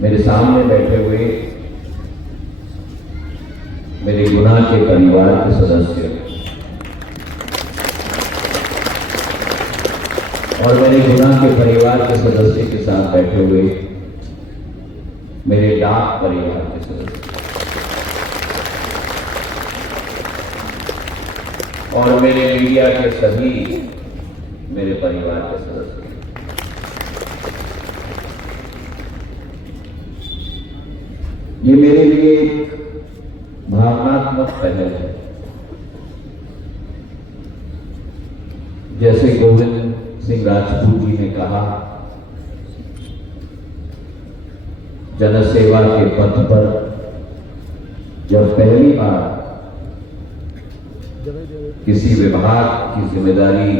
मेरे सामने बैठे हुए मेरे गुनाह के परिवार के सदस्य और मेरे गुनाह के परिवार के सदस्य के साथ बैठे हुए मेरे डाक परिवार के सदस्य और मेरे मीडिया के सभी मेरे परिवार के सदस्य, ये मेरे लिए एक भावनात्मक पहल है। जैसे गोविंद सिंह राजपूत जी ने कहा, जनसेवा के पथ पर जब पहली बार किसी विभाग की जिम्मेदारी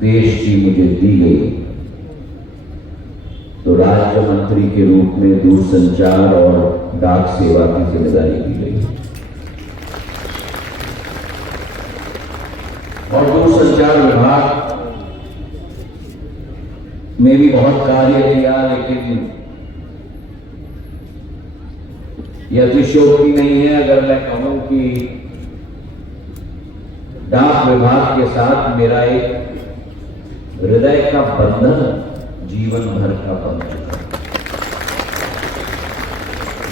देश की मुझे दी गई तो राज्य मंत्री के रूप में दूरसंचार और डाक सेवा की जिम्मेदारी दी गई और दूरसंचार विभाग में भी बहुत कार्य किया, लेकिन यह अतिशयोक्ति नहीं है अगर मैं कहूं कि डाक विभाग के साथ मेरा एक हृदय का बंधन जीवन भर का बंधन।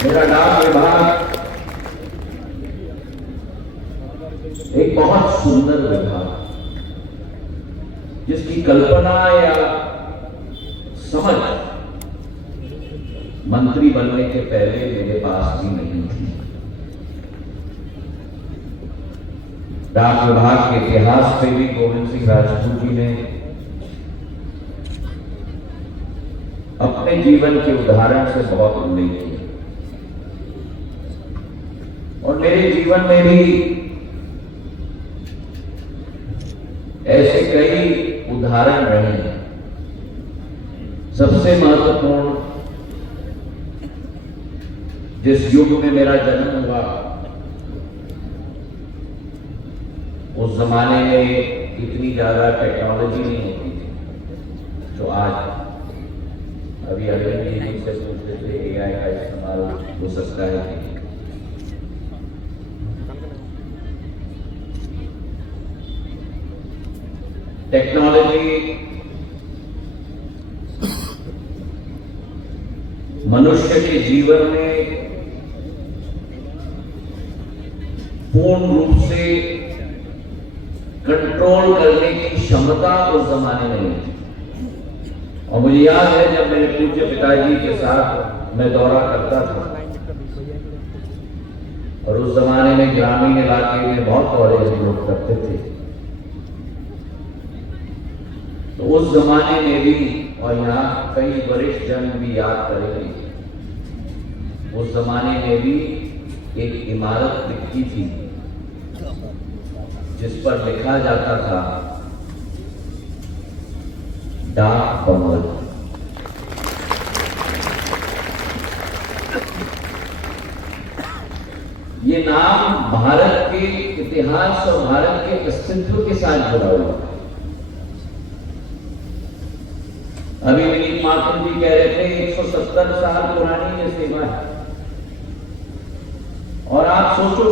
मेरा डाक विभाग एक बहुत सुंदर विभाग जिसकी कल्पना या समझ मंत्री बनने के पहले मेरे पास भी नहीं थी। डाक विभाग के इतिहास पे भी गोविंद सिंह राजपूत जी ने अपने जीवन के उदाहरण से बहुत उल्लेख किया और मेरे जीवन में भी ऐसे कई उदाहरण रहे हैं। सबसे महत्वपूर्ण, जिस युग में मेरा जन्म हुआ उस जमाने में इतनी ज्यादा टेक्नोलॉजी नहीं होती थी जो आज। अभी अरविंद जी से पूछ रहे थे एआई का इस्तेमाल हो सकता है। टेक्नोलॉजी मनुष्य के जीवन में पूर्ण रूप से कंट्रोल करने की क्षमता उस जमाने में नहीं थी। और मुझे याद है जब मेरे पूज्य पिताजी के साथ मैं दौरा करता था और उस जमाने में ग्रामीण इलाके में बहुत दौरे लोग करते थे, तो उस जमाने में भी, और यहाँ कई वरिष्ठ जन भी याद करेंगे, उस जमाने में भी एक इमारत दिखती थी जिस पर लिखा जाता था डाक बंगला। ये नाम भारत के इतिहास और भारत के अस्तित्व के साथ जुड़ा हुआ है। अभी विनीत माथुर जी कह रहे थे 170 साल पुरानी ये सेवा है। और आप सोचो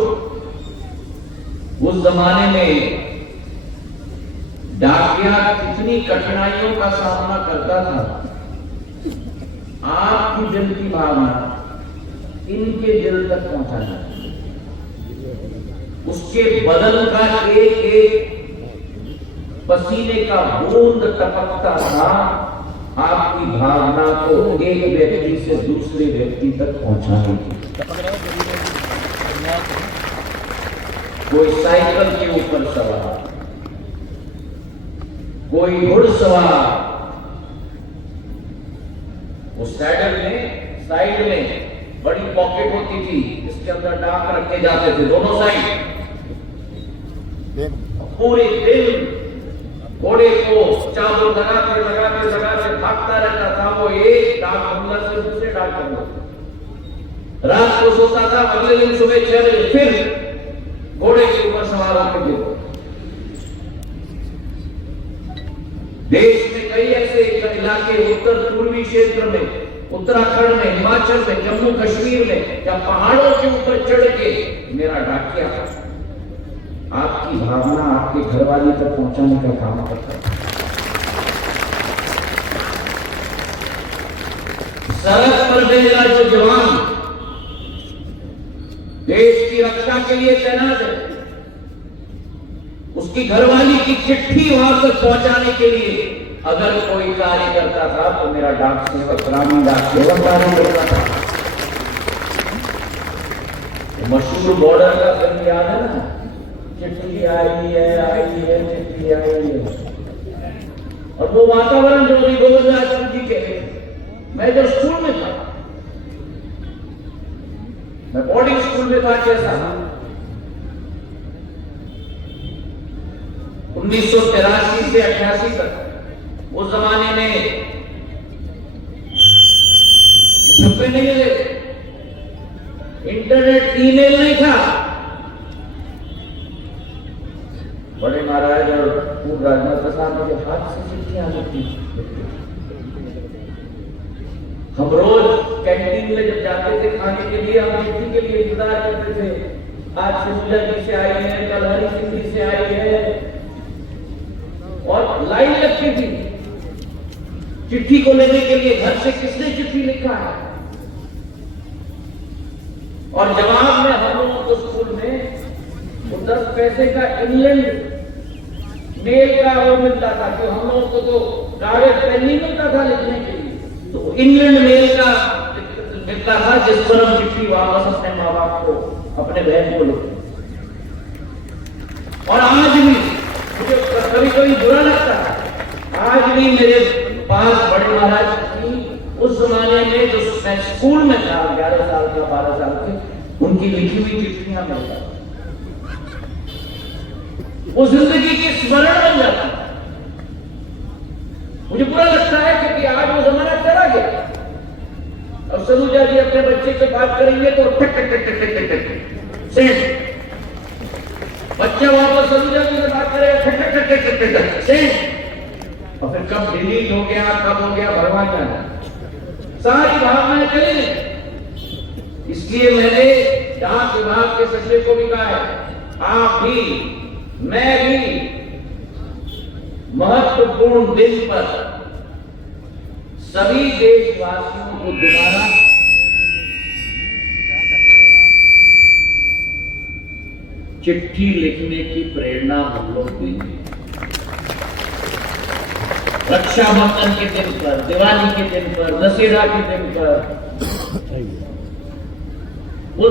उस जमाने में डाकिया कितनी कठिनाइयों का सामना करता था। आपकी दिल की भावना इनके दिल तक पहुंचाना, उसके बदन का एक एक पसीने का बूंद टपकता था आपकी भावना को एक व्यक्ति से दूसरे व्यक्ति तक पहुंचाने की। कोई साइकिल के ऊपर सवार, कोई घुड़सवार, उस सैडल में साइड में बड़ी पॉकेट होती थी, इसके अंदर डाक रखे जाते थे दोनों साइड। पूरे दिन घोड़े को चाबुक लगाते लगाते लगाते भागता रहता था वो एक डाक बंगला से दूसरे डाक बंगला। रात को सोता था, अगले दिन सुबह 6 बजे फिर घोड़े के ऊपर सवार होकर देखो। देश में कई ऐसे इलाके उत्तर पूर्वी क्षेत्र में, उत्तराखंड में, हिमाचल में, जम्मू कश्मीर में, या पहाड़ों के ऊपर चढ़ के मेरा डाकिया आपकी भावना आपके घरवाली तक पहुंचाने का काम करता है। सरहद पर मेरा जो जवान देश की रक्षा के लिए तैनात है, उसकी घरवाली की चिट्ठी वहां तक पहुंचाने के लिए अगर कोई कार्य करता था तो मेरा डाक सेवक, ग्रामीण डाक सेवक कार्य करता था। मशहूर बॉर्डर का फिल्म याद है ना, चिट्ठी आई है चिट्ठी आई है। और वो वातावरण जो भी गोविंद राजपूत जी के, मैं जो स्कूल में था, मैं बोर्डिंग स्कूल में था 6 साल, 1983 से 88 तक, उस जमाने में छुपे नहीं थे, इंटरनेट, ईमेल नहीं था। बड़े महाराज और पूर्व राजनाथ प्रसाद मुझे हाथ से चिट्ठियां लिखती। हम रोज कैंटीन में जब जाते थे खाने के लिए, हम चिट्ठी के लिए इंतजार करते थे। आज सिंधु जी से आई है, कल हरी सिंह जी से आई है, और लाइन लगती थी चिट्ठी को लेने के लिए। घर से किसने चिट्ठी लिखा है, और जवाब में हम लोगों को स्कूल में वो 10 पैसे का इंग्लैंड मेल का वो मिलता था, कि हम लोगों को तो कागज पेन नहीं मिलता था लिखने के लिए, तो इंग्लैंड मेल का मिलता था, जिस पर हम चिट्ठी वापस अपने माँ बाप को, अपने बहन को लिखते। और आज भी मुझे कभी कभी बुरा लगता है, आज भी मेरे पास बड़े महाराज की उस जमाने में जो मैं स्कूल में था, 11 साल का, 12 साल के, उनकी लिखी हुई चिट्ठियां मिलता, वो जिंदगी के स्मरण बन जाता। मुझे बुरा लगता है क्योंकि आज वो जमाना चला गया। अब सनुजा जी अपने बच्चे से बात करेंगे तो टक टक टक टक टक टक सेंड, बच्चा वापस सनुजा जी से बात करेगा टक टक टक टक टक टक सेंड, और फिर कब डिलीट हो गया, कब हो गया, भगवान जाने, सारी भावनाएं चली गई। इसलिए मैंने डाक विभाग के सचिव को भी कहा है, आप भी, मैं भी महत्वपूर्ण दिन पर सभी देशवासियों को दोबारा चिट्ठी लिखने की प्रेरणा हम लोग देंगे। रक्षाबंधन के दिन पर, दिवाली के दिन पर, दशहरा के दिन पर, वो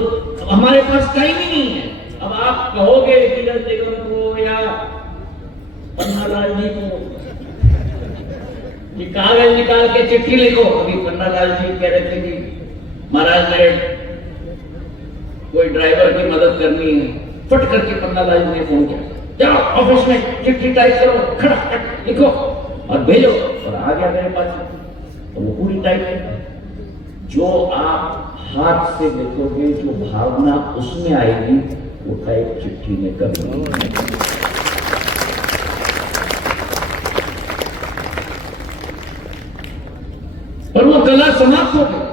हमारे पास टाइम ही नहीं है। अब आप कहोगे विजय निगम को या पन्नालाल जी को कि कागज निकाल के चिट्ठी लिखो। अभी पन्नालाल जी कह रहे थे कि महाराज ने कोई ड्राइवर की मदद करनी है, फट करके पन्नालाल जी ने फोन किया, जाओ ऑफिस में चिट्ठी टाइप करो, खड़ा लिखो और भेजो, और आ गया मेरे पास, तो वो पूरी टाइप है। जो आप हाथ से लिखोगे, जो भावना उसमें आएगी, वो टाइप चिट्ठी में करनी। पर वो कला समाप्त हो गई।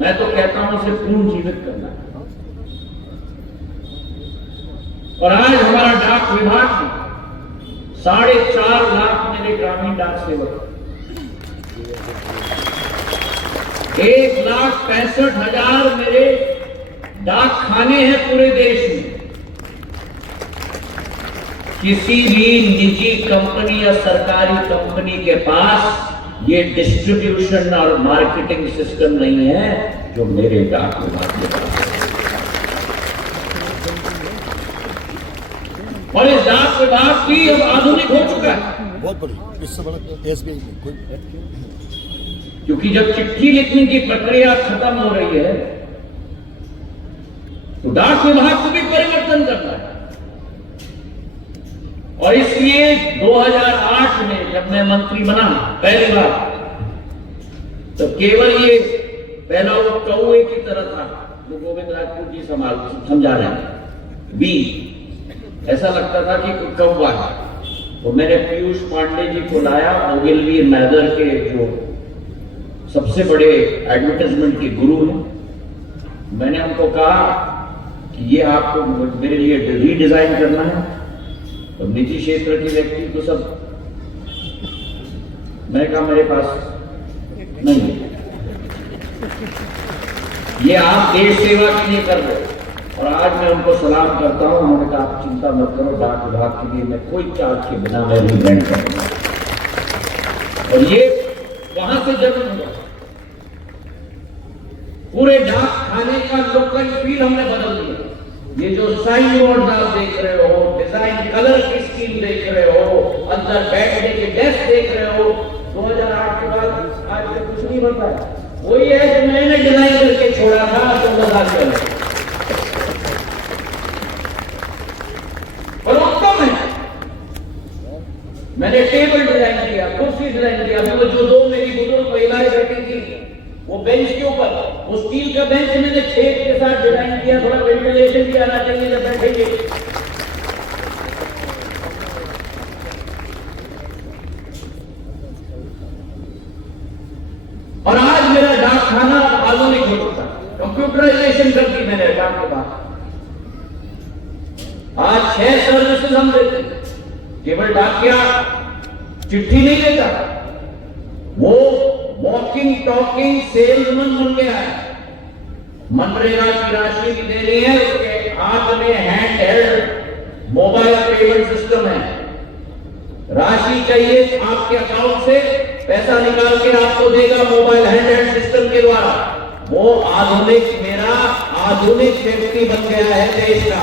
मैं तो कहता हूं उसे पुनर्जीवित करना। और आज हमारा डाक विभाग में 4.5 लाख मेरे ग्रामीण डाक सेवक, 1,65,000 मेरे डाक खाने हैं पूरे देश में। किसी भी निजी कंपनी या सरकारी कंपनी के पास ये डिस्ट्रीब्यूशन और मार्केटिंग सिस्टम नहीं है जो मेरे डाक विभाग के पास है। और इस डाक विभाग भी अब आधुनिक हो चुका है, बहुत बड़ी, इससे बड़ा एसबीआई में कोई, क्योंकि जब चिट्ठी लिखने की प्रक्रिया खत्म हो रही है तो डाक विभाग को भी परिवर्तन करना है। और इसलिए 2008 में जब मैं मंत्री बना पहली बार, तो केवल ये पहला वो कौए की तरह था जो गोविंद राजपूत जी समझा रहे हैं, बी ऐसा लगता था कि कौवा है, तो मैंने पीयूष पांडे जी को लाया, ओगिलवी मैदर के जो सबसे बड़े एडवर्टाइजमेंट के गुरु हैं। मैंने उनको कहा कि ये आपको मेरे लिए रीडिजाइन करना है। तो निजी क्षेत्र के व्यक्ति तो सब, मैंने कहा मेरे पास नहीं है, ये आप देश सेवा के लिए कर रहे हो। और आज मैं उनको सलाम करता हूं। उन्होंने कहा आप चिंता मत करो, डाक विभाग के लिए मैं कोई चार्ज के बिना मैं रीब्रांड करूंगा। और ये वहां से जन्म हुआ। पूरे डाक खाने का लुक एंड फील हमने बदल दिया। ये जो साइन बोर्ड आप देख रहे हो, डिजाइन कलर की स्कीम देख रहे हो, अंदर बैठने के डेस्क देख रहे हो, 2008 के बाद आज तक कुछ नहीं बनता है। वही है जो मैंने डिजाइन करके छोड़ा था 14 साल पहले, और उत्तम है। मैंने टेबल डिजाइन किया, कुर्सी डिजाइन किया। वो जो दो मेरी बुजुर्ग महिलाएं बैठी थी वो बेंच के ऊपर, वो स्टील का बेंच मैंने छेद के साथ डिजाइन किया, थोड़ा वेंटिलेशन भी आना चाहिए जब बैठेंगे। और आज मेरा डाक खाना आधुनिक हो चुका, कंप्यूटराइजेशन कर दी मैंने डाक के बाद। आज 6 सर्विसेज हम देते हैं। केवल डाकिया चिट्ठी नहीं देता, वो वॉकिंग टॉकिंग सेल्समैन बन गया है। मनरेगा की राशि भी देनी है, उसके हाथ में hand held mobile payment system है। राशि चाहिए आपके अकाउंट से, पैसा निकाल के आपको देगा मोबाइल हैंड हेल्ड सिस्टम के द्वारा। वो आधुनिक, मेरा आधुनिक व्यक्ति बन गया है देश का।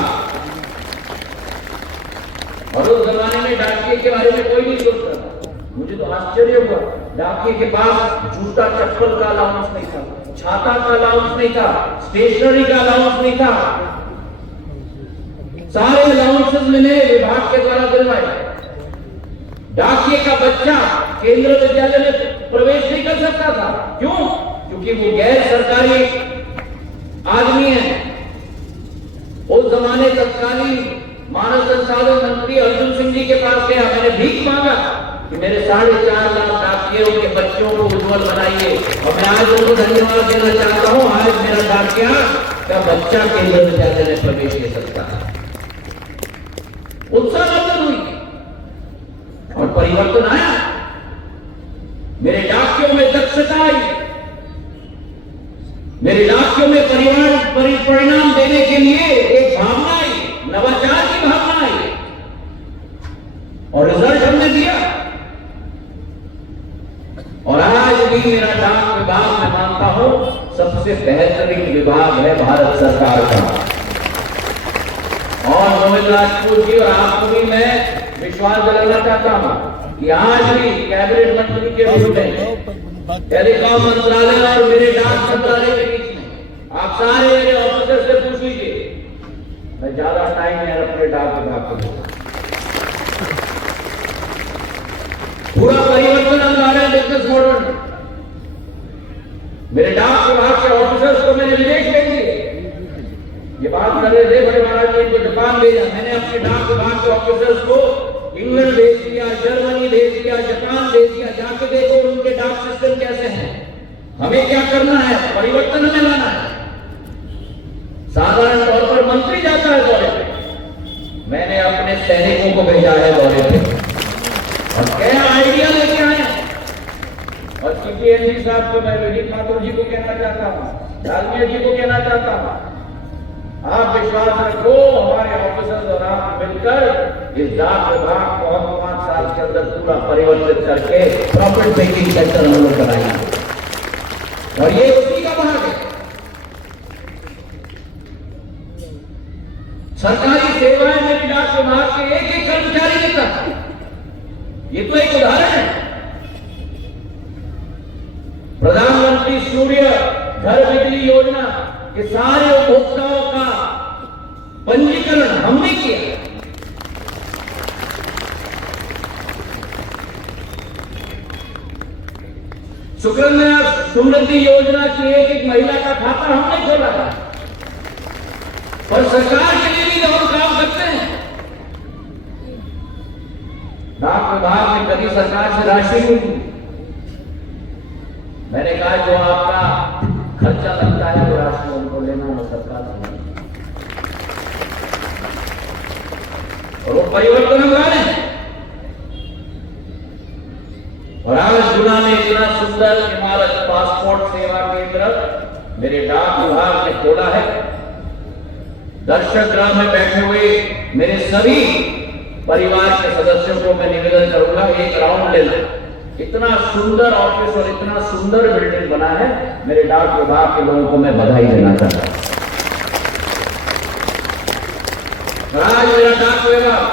और उस जमाने में डाकिये के बारे में कोई नहीं सोचता था। मुझे तो आश्चर्य हुआ, डाकिये के पास जूता चप्पल का अलाउंस नहीं था, छाता का अलाउंस नहीं था, स्टेशनरी का अलाउंस नहीं था। सारे अलाउंसेस मैंने विभाग के द्वारा दिलवाए। डाकिये का बच्चा केंद्रीय विद्यालय में प्रवेश नहीं कर सकता था। क्यों? क्योंकि वो गैर सरकारी आदमी है। उस जमाने तत्कालीन मानव संसाधन मंत्री अर्जुन सिंह जी के पास गया, मैंने भीख मांगा कि मेरे 4.5 लाख डाकियों के बच्चों को उज्जवल बनाइए। और मैं आज उनको धन्यवाद देना चाहता हूं, आज मेरा डाकिया का बच्चा केंद्रीय विद्यालय में प्रवेश ले सकता है। उत्साह हुई और परिवर्तन आया। मेरे डाकियों में दक्षता आई, मेरे डाकियों में परिणाम देने के लिए एक भावना आई, नवाचार की भावना आई, और रिजल्ट हमने दिया। और आज भी मेरा डाक विभाग मैं मानता हूं सबसे बेहतरीन विभाग है भारत सरकार का। और मोहित राजपूत जी और आपको भी मैं विश्वास दिलाना चाहता हूं कि आज भी कैबिनेट मंत्री के रूप में टेलीकॉम मंत्रालय और मेरे डाक मंत्रालय के बीच में आप सारे मेरे ऑफिसर से पूछ लीजिए, मैं ज्यादा टाइम नहीं अपने डाक विभाग को दूंगा। पूरा परिवर्तन आ रहा है बिजनेस मॉडल में। मेरे डाक विभाग के ऑफिसर्स को मैंने विदेश भेज दिए। ये बात कर रहे थे बड़े महाराज जी को जापान भेजा, मैंने अपने डाक विभाग के ऑफिसर्स को इंग्लैंड भेज दिया, जर्मनी भेज दिया, जापान भेज दिया। जाके देखो उनके डाक सिस्टम कैसे हैं। हमें क्या करना है, परिवर्तन हमें लाना है। साधारण तौर पर मंत्री जाता है दौरे पे, मैंने अपने सैनिकों को भेजा है दौरे पे और क्या आइडिया लेके आए। और सीपीएनजी साहब को, मैं विनीत माथुर जी को कहना चाहता हूँ, डालमिया जी को कहना चाहता हूँ, आप विश्वास रखो, हमारे ऑफिसर्स और आप मिलकर इस डाक विभाग को हम 5 साल के अंदर पूरा परिवर्तित करके प्रॉफिट मेकिंग सेक्टर हम लोग कराएंगे। और ये उसी का भाग है। सरकारी सेवाएं मेरी डाक विभाग के एक कर्मचारी देता है। ये तो एक उदाहरण है। प्रधानमंत्री सूर्य घर बिजली योजना के सारे उपभोक्ताओं का पंजीकरण हमने किया। सुकन्या समृद्धि योजना की एक महिला का खाता हमने खोला था। और सरकार के लिए भी हम काम करते हैं। डाक विभाग ने कभी सरकार से राशि नहीं दी। मैंने कहा जो आपका खर्चा लगता है वो राशि उनको लेना है सरकार से, और वो परिवर्तन हम ला रहे हैं। और आज गुना में इतना सुंदर इमारत पासपोर्ट सेवा केंद्र मेरे डाक विभाग ने खोला है। दर्शक गृह में बैठे हुए मेरे सभी परिवार के सदस्यों को मैं निवेदन करूंगा, एक राउंड लेना। इतना सुंदर ऑफिस और इतना सुंदर बिल्डिंग बना है, मेरे डाक विभाग के लोगों को मैं बधाई देना चाहता हूं। आज मेरा डाक विभाग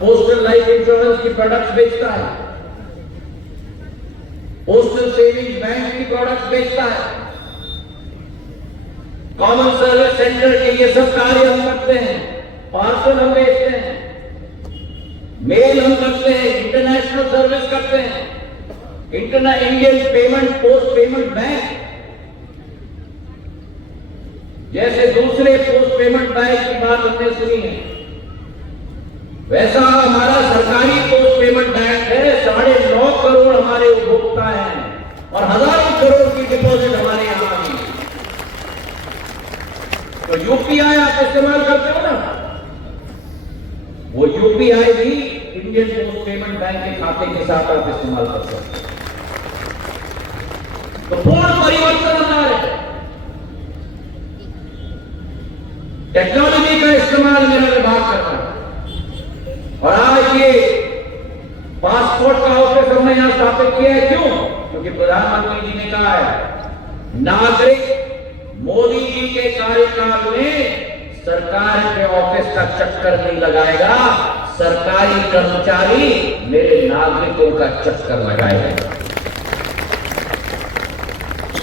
पोस्टल लाइफ इंश्योरेंस की प्रोडक्ट्स बेचता है, पोस्टल सेविंग्स बैंक की प्रोडक्ट्स बेचता है, कॉमन सर्विस सेंटर के ये सब कार्य हम करते हैं, पार्सल हम बेचते हैं, मेल हम करते हैं, इंटरनेशनल सर्विस करते हैं, Indian payment post payment bank जैसे दूसरे पोस्ट पेमेंट बैंक की बात हमने सुनी है, वैसा हमारा सरकारी पोस्ट पेमेंट बैंक है। 9.5 करोड़ हमारे उपभोक्ता हैं और हजारों करोड़ की डिपॉजिट हमारे यहां आ गई। तो यूपीआई आप इस्तेमाल करते हो ना, वो यूपीआई भी इंडियन पोस्ट पेमेंट बैंक के खाते के साथ आप इस्तेमाल कर सकते हो। तो पूर्ण परिवर्तन होना है। टेक्नोलॉजी का इस्तेमाल मेरा विभाग करता है, और आज ये पासपोर्ट का ऑफिस हमने यहां स्थापित किया है। क्यों? क्योंकि प्रधानमंत्री जी ने कहा है नागरिक मोदी जी के कार्यकाल में सरकार के ऑफिस का चक्कर नहीं लगाएगा, सरकारी कर्मचारी मेरे नागरिकों का चक्कर लगाएगा।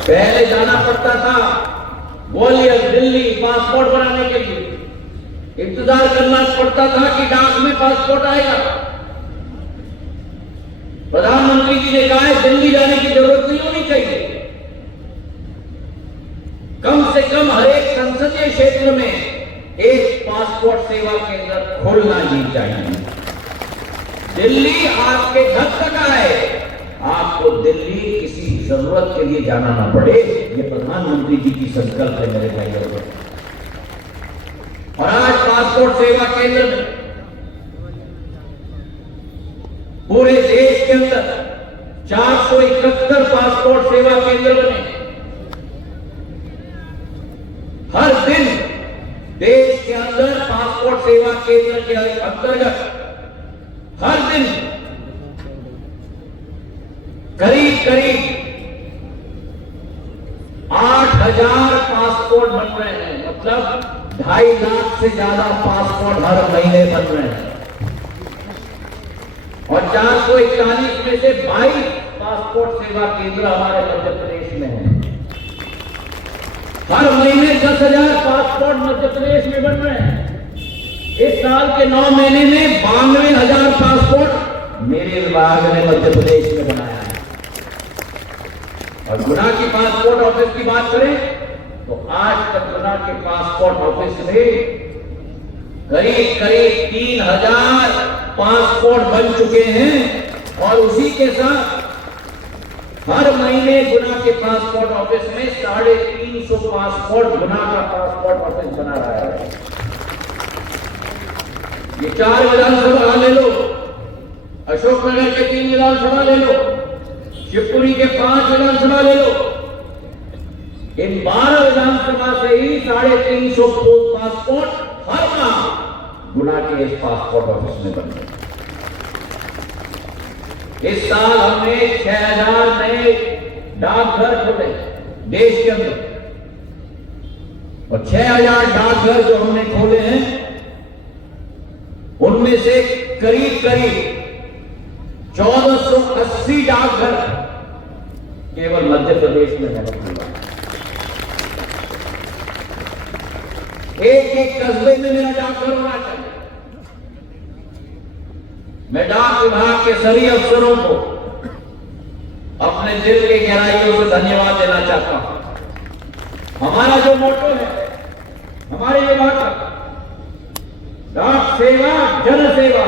पहले जाना पड़ता था ग्वालियर दिल्ली पासपोर्ट बनाने के लिए, इंतजार करना पड़ता था कि डाक में पासपोर्ट आएगा। प्रधानमंत्री जी ने कहा है दिल्ली जाने की जरूरत नहीं होनी चाहिए, कम से कम हर एक संसदीय क्षेत्र में एक पासपोर्ट सेवा केंद्र खोलना ही चाहिए। दिल्ली आपके घर तक आए, आपको दिल्ली किसी जरूरत के लिए जाना ना पड़े, ये प्रधानमंत्री जी की संकल्प है मेरे भाइयों। और आज पासपोर्ट सेवा केंद्र में पूरे देश के अंदर 471 पासपोर्ट सेवा केंद्र बने। हर दिन देश के अंदर पासपोर्ट सेवा केंद्र के अंतर्गत हर दिन करीब 8,000 पासपोर्ट बन रहे हैं, मतलब 2.5 लाख से ज्यादा पासपोर्ट हर महीने बन रहे हैं। और 441 में से 22 पासपोर्ट सेवा केंद्र हमारे मध्य प्रदेश में है। हर महीने 10,000 पासपोर्ट मध्य प्रदेश में बन रहे हैं। इस साल के 9 महीने में 92,000 पासपोर्ट मेरे विभाग ने मध्य प्रदेश में बनाया है। और गुना की पासपोर्ट ऑफिस की बात करें तो आज तक गुना के पासपोर्ट ऑफिस में करीब 3,000 पासपोर्ट बन चुके हैं। और उसी के साथ हर महीने गुना के पासपोर्ट ऑफिस में 350 पासपोर्ट गुना का पासपोर्ट ऑफिस बना रहा है। ये 4 विधानसभा ले लो, अशोकनगर के 3 विधानसभा ले लो, शिवपुरी के 5 विधानसभा ले लो, इन 12 विधानसभा से ही 350 पासपोर्ट हर माह गुना के इस पासपोर्ट ऑफिस में बन गए। इस साल हमने 6,000 नए डाकघर खोले देश के अंदर, और 6,000 डाकघर जो हमने खोले हैं उनमें से करीब 1480 डाकघर केवल मध्य प्रदेश में है। एक कस्बे में मेरा डाकघर होना चाहिए। मैं डाक विभाग के सभी अफसरों को अपने दिल की गहराइयों से धन्यवाद देना चाहता हूं। हमारा जो मोटो है हमारे विभाग का, डाक सेवा जन सेवा,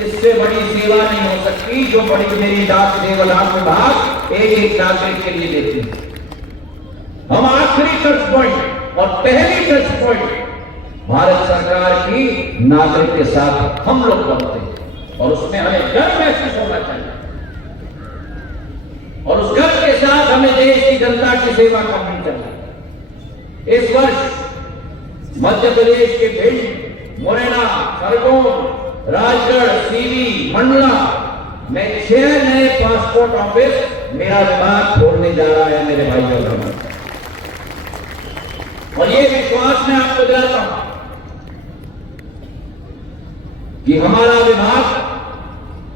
इससे बड़ी सेवा नहीं हो सकती जो बड़ी मेरी डाक सेवालाभ विभाग एक नागरिक के लिए देती है। हम आखिरी टच पॉइंट और पहली टच पॉइंट भारत सरकार की नागरिक के साथ हम लोग बनते हैं और उसमें हमें गर्व महसूस होना चाहिए और उस गर्व के साथ हमें देश की जनता की सेवा करनी चाहिए। इस वर्ष मध्य प्रदेश के भिंड, मुरैना, खरगोन, राजगढ़, सीवी, मंडला में 6 नए पासपोर्ट ऑफिस मेरा विभाग खोलने जा रहा है मेरे भाई और बहनों। और ये विश्वास मैं आपको दिलाता हूं कि हमारा विभाग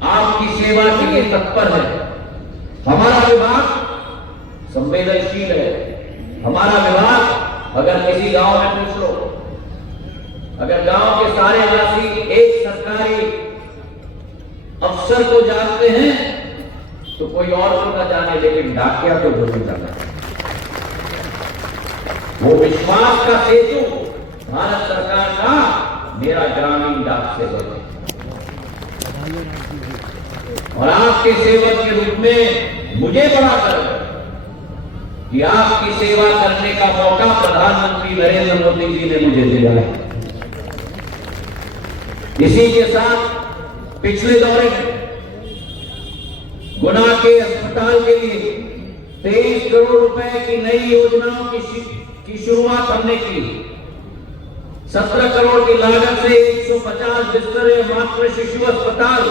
आपकी सेवा के लिए तत्पर है। हमारा विभाग संवेदनशील है। हमारा विभाग अगर किसी गांव में पूछ लो, अगर गांव के सारे वासी एक सरकारी अफसर को जानते हैं तो कोई और को ना जाने, लेकिन डाकिया तो जरूर जाना है। वो विश्वास का सेतु भारत सरकार का मेरा ग्रामीण डाक सेवक है और आपके सेवक के रूप में मुझे बड़ा गर्व है कि आपकी सेवा करने का मौका प्रधानमंत्री नरेंद्र मोदी जी ने मुझे दिया है। इसी के साथ पिछले दौरे में गुना के अस्पताल के लिए 23 करोड़ रुपए की नई योजनाओं की शुरुआत हमने की। 17 करोड़ की लागत से 150 बिस्तर मातृ शिशु अस्पताल,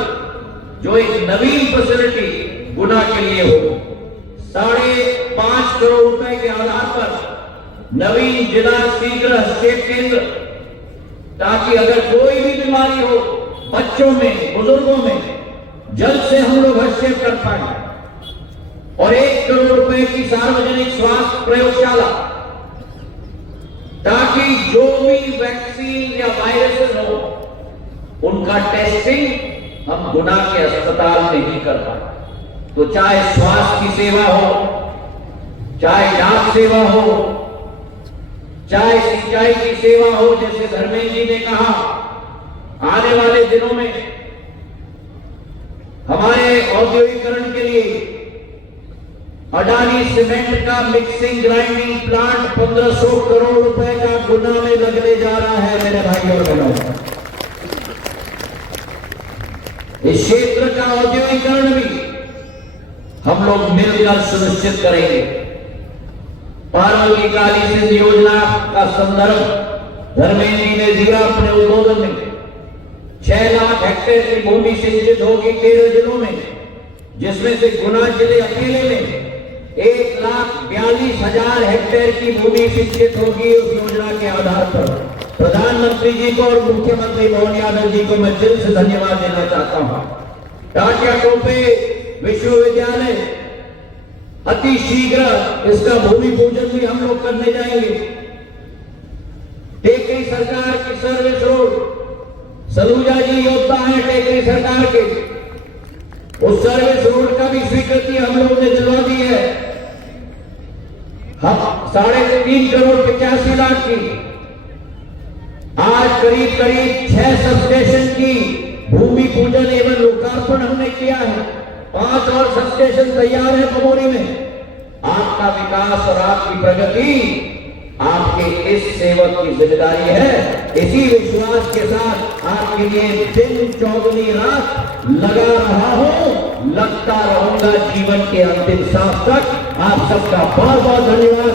जो एक नवीन फैसिलिटी गुना के लिए हो। 5.5 करोड़ रुपए के आधार पर नवीन जिला शीघ्र हस्तक्षेप केंद्र, ताकि अगर कोई भी बीमारी हो बच्चों में, बुजुर्गों में, जल्द से हम लोग हस्तक्षेप कर पाए। और 1 करोड़ रुपए की सार्वजनिक स्वास्थ्य प्रयोगशाला, ताकि जो भी वैक्सीन या वायरस हो उनका टेस्टिंग हम गुना के अस्पताल में ही कर पाए। तो चाहे स्वास्थ्य की सेवा हो, चाहे डाक सेवा हो, चाहे सिंचाई की सेवा हो, जैसे धर्मेंद्र जी ने कहा, आने वाले दिनों में हमारे औद्योगिकरण के लिए अडानी सीमेंट का मिक्सिंग ग्राइंडिंग प्लांट 1500 करोड़ रुपए का गुना में लगने जा रहा है मेरे भाई और बहनों। इस क्षेत्र का औद्योगिकरण भी हम लोग मिलकर सुनिश्चित करेंगे। पार्वती काली सिंध योजना का संदर्भ धर्मेंद्र जी ने दिया अपने उद्बोधन में। 6 लाख हेक्टेयर की भूमि सिंचित होगी 13 जिलों में, जिसमें से गुना जिले अकेले में 1,42,000 हेक्टेयर की भूमि सिंचित होगी। उस योजना के आधार पर प्रधानमंत्री जी को और मुख्यमंत्री मोहन यादव जी को मैं दिल से धन्यवाद देना चाहता हूं। टाटिया टोपे विश्वविद्यालय अति शीघ्र इसका भूमि पूजन भी हम लोग करने जाएंगे। टेकरी सरकार की सर्विस रोड, सलूजा जी योद्धा है टेकरी सरकार के, उस सर्विस रोड का भी स्वीकृति हम लोगों ने दिलवा दी है। हम 3.5 करोड़ 85 लाख की, आज करीब 6 सब स्टेशन की भूमि पूजन एवं लोकार्पण हमने किया है। 5 और सब स्टेशन तैयार है बमोरी में। आपका विकास और आपकी प्रगति आपके इस सेवक की जिम्मेदारी है। इसी विश्वास के साथ आपके लिए दिन चौगुनी रात लगा रहा हूं, लगता रहूंगा जीवन के अंतिम सांस तक। आप सबका बहुत बहुत धन्यवाद।